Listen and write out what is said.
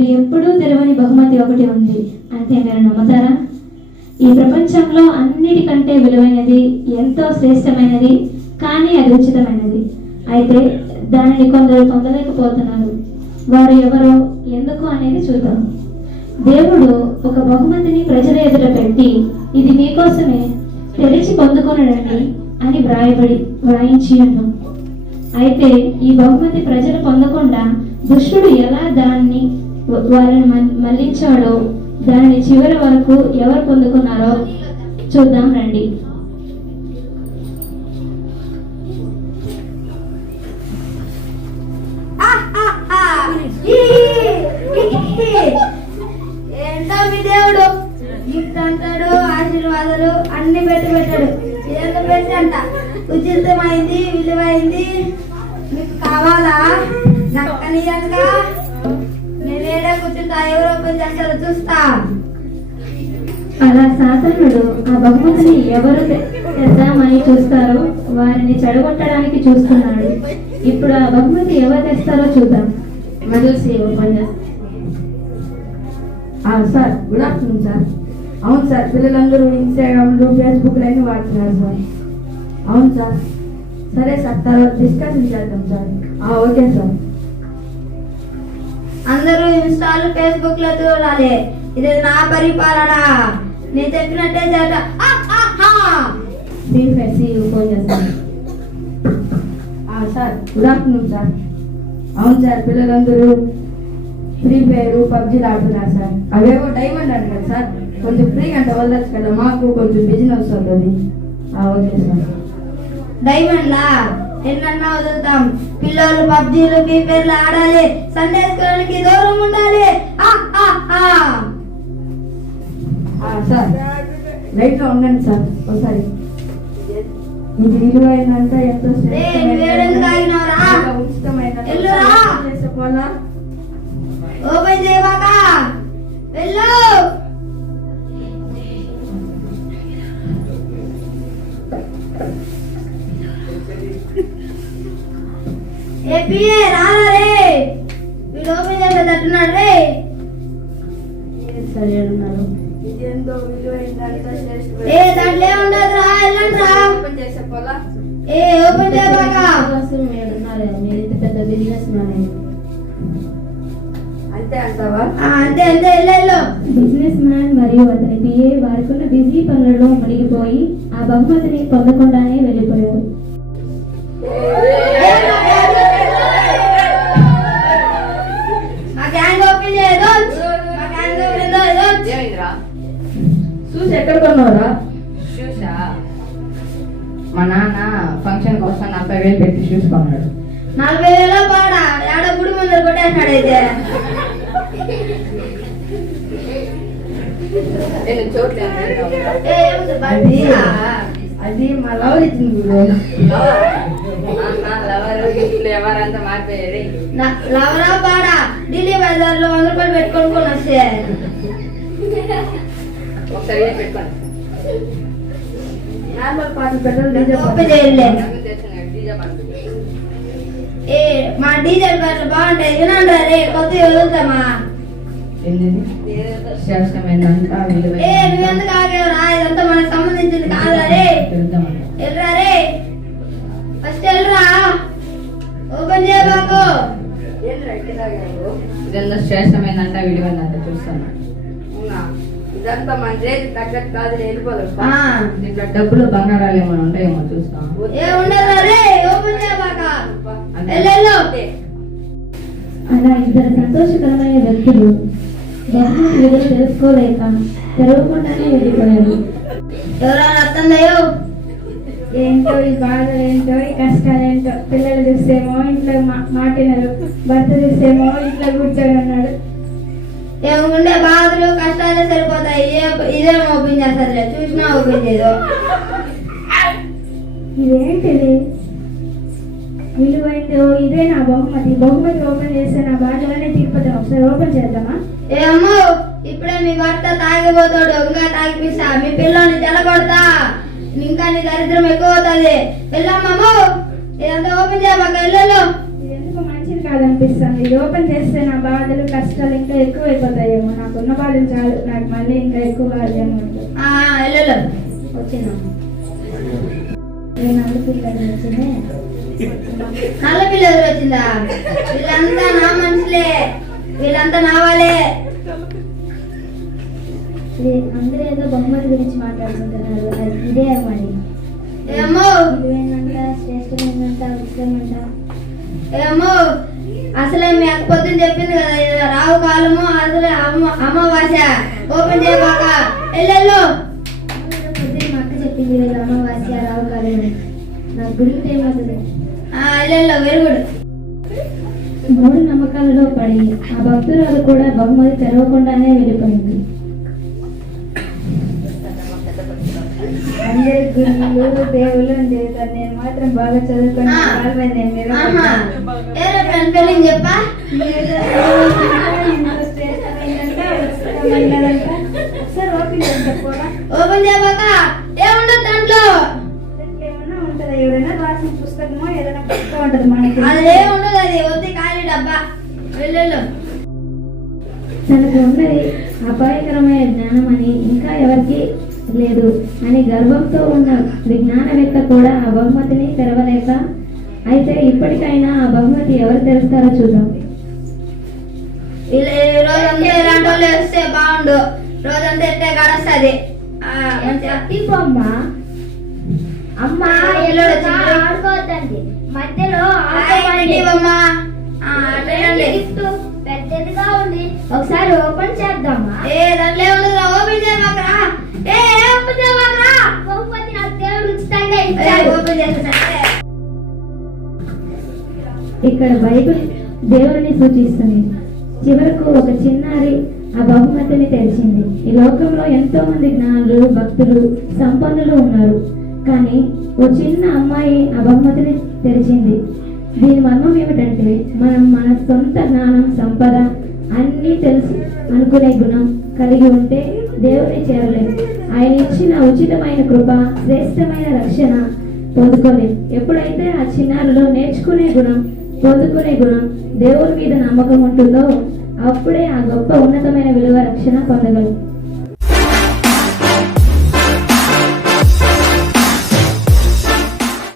మీరు ఎప్పుడూ తెరవని బహుమతి ఒకటి ఉంది అంటే మీరు నమ్ముతారా? ఈ ప్రపంచంలో అన్నిటికంటే విలువైనది, ఎంతో శ్రేష్టమైనది, కానీ అది ఉచితమైనది. అయితే దానిని కొందరు పొందలేకపోతున్నారు. వారు ఎవరో, ఎందుకు అనేది చూద్దాం. దేవుడు ఒక బహుమతిని ప్రజల ఎదుట పెట్టి, ఇది మీకోసమే, తెరిచి పొందుకొనడండి అని వ్రాయించి ఉన్నాం. అయితే ఈ బహుమతి ప్రజలు పొందకుండా దుష్టుడు ఎలా దాన్ని వాళ్ళని మళ్లించాడో, దానిని చివరి వరకు ఎవరు పొందుకున్నారో చూద్దాం రండి. ఏంటో మీ దేవుడు గిఫ్ట్ అంటాడు, ఆశీర్వాదాలు అన్ని పెట్టాడు. ఇదేంటో పెట్టి అంట ఉచితమైంది, విలువైంది. మీకు కావాలా? దక్కని అనగా నేనేడా కూర్చుంటా, ఎవరు ఓపెన్ చేస్తారో చూస్తా. అలా సాతానుడు ఆ బహుమతిని ఎవరు తెద్దామని చూస్తారో వారిని చెడగొట్టడానికి చూస్తున్నాడు. ఇప్పుడు ఆ బహుమతి ఎవరు తెస్తారో చూద్దాం. మధుసి ఓపెన్ చేస్తా. Sir, good afternoon sir. అవును సార్, పిల్లలందరూ ఇన్స్టాగ్రామ్లు, ఫేస్బుక్లు అన్నీ వాడుతున్నారు సార్. అవును సార్. సరే సార్, తర్వాత డిస్కషన్ చేద్దాం సార్. Okay sir. అందరూ ఇన్స్టాల్, ఫేస్బుక్ లో చూడాలి. ఇది నా పరిపాలన, నేను చెప్పినట్టే చేత. Sir, good afternoon sir. అవును సార్, పిల్లలందరూ ఫ్రీ ఫైర్, పబ్జీలు ఆడుతున్నారు సార్. అవేవో డైమండ్ అంట కదా సార్, కొంచెం ఫ్రీ అంటే వదలచ్చు కదా, మాకు కొంచెం బిజినెస్ అవుతుంది. Okay sir. డైమండ్లా ఎన్నన్నా వదులుతాం. పిల్లలు పబ్జీలు, ఫ్రీ ఫైర్లు ఆడాలి. సండే స్కూల్కి దూరం ఉండాలి. సార్, లైట్ లో ఉండండి సార్ ఒకసారి. ఇది విలువైనంత, ఎంతో ఓపెన్ చేయబాక వెళ్ళు. రారా రే, వీడు ఓపెన్ చేసేటట్టున్నాడు రే. సరే అన్నారు. ఇదేందో విలువైనంత దాంట్లో ఉండదు రా, వెళ్ళండి రా. ఓపెన్ చేయబాక. పెద్ద బిజినెస్ మ్యాన్ అంతే అంటావా? అంతే అంతే, వెళ్ళు. బిజినెస్ మ్యాన్ మరియు అతని పిఏ వారికున్న బిజీ పనులలో మునిగిపోయి ఆ బహుమతిని పొందకుండానే వెళ్ళిపోయారు. చూసి ఎక్కడ కొన్నావురా? షూసా? మా నాన్న ఫంక్షన్ కోసం 40,000 పెట్టి షూస్ కొన్నాడు. 40,000 పాడా ఏడ గుడి ముందు కొట్టేసాడు. అయితే అది మా లవర్ ఇచ్చింది. ఎవరంతా మారిపోయేది. లవరా పాడా ఢిల్లీ బజార్ లో 100 రూపాయలు పెట్టుకొని వస్తే ఒకసారి పెట్టుకోండి. నార్మల్ పాటలు పెట్టాలి. మా డీజే పాటలు బాగుంటాయి, వినండి రే. కొత్త వదులుతామా? నువ్వెందుకు ఆగేవరా? ఇదంతా మనకు సంబంధించింది కాదురా రే. వెళ్ళరా రే, ఫస్ట్ వెళ్ళరా. ఓపెన్ చేయబాకు. ఇదంతా శ్రేష్టమైందంట, విలువైందంట చూస్తాను. ఇదంతా మన రేట్ తగ్గట్టు కాదు, వెళ్ళిపోదు. దీంట్లో డబ్బులు, బంగారాలు ఏమైనా ఉంటాయేమో చూస్తాం. ఉండదురా రే, ఓపెన్ చేయబాక. అలా ఇద్దరు సంతోషకరమైన వ్యక్తులు బహుమతి విలువ తెలుసుకోలేక తెరవకుండానే వెళ్ళిపోయారు. ఎవరైనా అర్థందయ్యో? ఏంటో ఈ బాధలు, ఏంటో ఈ కష్టాలు, ఏంటో. పిల్లలు చూస్తేమో ఇంట్లో మాటినరు, భర్త చూస్తేమో ఇంట్లో కూర్చొని ఉన్నాడు. ఏముండే బాధలు, కష్టాలే సరిపోతాయి. ఇదేమో ఓపెన్ చేస్తారులే, చూసినా ఓపెన్ చేయదు. ఇదేంటిది? విలువైందో ఇదే నా బహుమతి. బహుమతి ఓపెన్ చేస్తే నా బాధలనే తీరిపోతాను. ఒకసారి ఓపెన్ చేద్దామా? ఏమో, ఇప్పుడే మీ భర్త తాగిపోతాడు, ఇంకా తాగిపిస్తా. మీ పిల్లని తెలగొడతా, ఇంకా నీ దరిద్రం ఎక్కువ అవుతుంది. వెళ్ళమ్మా, ఇదంతా ఓపెన్ చేయబాక. వెళ్ళు. ఇది ఎందుకు మంచిది కాదనిపిస్తుంది. ఇది ఓపెన్ చేస్తే నా బాధలు కష్టాలు ఇంకా ఎక్కువైపోతాయేమో. నాకున్న బాధలు చాలు, నాకు మళ్ళీ ఇంకా ఎక్కువ బాధలేమో. వెళ్ళు. వచ్చినా నేను అనుకుంటాను వచ్చినే. నల్ల పిల్ల ఎదురు వచ్చిందా? వీళ్ళంతా నా మనుషులే, వీళ్ళంతా నా వాళ్ళే. అందరూ ఏదో బహుమతి గురించి మాట్లాడుకుంటున్నారు, అది ఇదే మరి. ఏమో విలువైనంట, శ్రేష్టమైనంట, ఉత్తమంట. ఏమో అసలే మీ అక్క పొద్దున్న చెప్పింది కదా, ఇది రావు కాలము, అసలు అమావాస్య, ఓపెన్ చేయబాక. వెళ్ళు. పొద్దున్న మా అక్క చెప్పింది కదా, అమావాస్య రావు కాలేదని. నాకు గుడికి టైం అవుతుంది. వెళ్ళు. Very good. మూడు నమ్మకాలలో పడి ఆ భక్తురాలు కూడా బహుమతి తెరవకుండానే వెళ్ళిపోయింది. అందరికి గురువులు దేవుళ్ళు చేస్తారు. నేను మాత్రం బాగా చదువుకొని నేను మీద ఏరోప్లేన్ స్పెల్లింగ్ చెప్పా. ఒకసారి ఓపెన్ చేసి చెప్పరా? ఓపెన్ చేయబాక. ఏముండదు దాంట్లో, ఏమన్నా ఉంటుందా? ఎవరైనా రాసిన పుస్తకమో ఏదైనా పుస్తకం ఉంటుంది మనకి. అదే ఉండదు, అది వద్దు ఖాళీ డబ్బా. వెళ్ళు. తనకు ఉన్నది అపాయకరమైన జ్ఞానం అని ఇంకా ఎవరికి లేదు అని గర్వంతో ఉన్న విజ్ఞానవేత్త కూడా ఆ బహుమతిని తెరవలేక, అయితే ఇప్పటికైనా ఆ బహుమతి ఎవరు తెరుస్తారో చూద్దాం. రోజంతా ఇలాంటి వాళ్ళు వస్తే బాగుండు. రోజంతా ఎట్టే గడస్తుంది. అమ్మ ఆడుకోవద్దండి, మధ్యలో గిఫ్ట్ పెద్దదిగా ఉంది, ఒకసారి ఓపెన్ చేద్దామా? దాంట్లో ఉండదు, ఓపెన్ చేయమాకరా. ఓపెన్ చేయమాకరా. బహుమతి నాకు దేవుడు ఉచితంగా ఇచ్చాడు. ఓపెన్ చేస్తా. ఇక్కడ బైబిల్ దేవుడిని సూచిస్తుంది. చివరకు ఒక చిన్నారి ఆ బహుమతిని తెరిచింది. ఈ లోకంలో ఎంతో మంది జ్ఞానులు, భక్తులు, సంపన్నులు ఉన్నారు, కానీ ఓ చిన్న అమ్మాయి ఆ బహుమతిని తెరిచింది. దీని మర్మం ఏమిటంటే, మనం మన సొంత జ్ఞానం, సంపద అన్నీ తెలుసు అనుకునే గుణం కలిగి ఉంటే దేవుని చేరలేం. ఆయన ఇచ్చిన ఉచితమైన కృప, శ్రేష్టమైన రక్షణ పొందుకోలేం. ఎప్పుడైతే ఆ చిన్నారులో నేర్చుకునే గుణం, పొందుకునే గుణం, దేవుని మీద నమ్మకం ఉంటుందో అప్పుడే ఆ గొప్ప ఉన్నతమైన విలువ రక్షణ పొందగలం.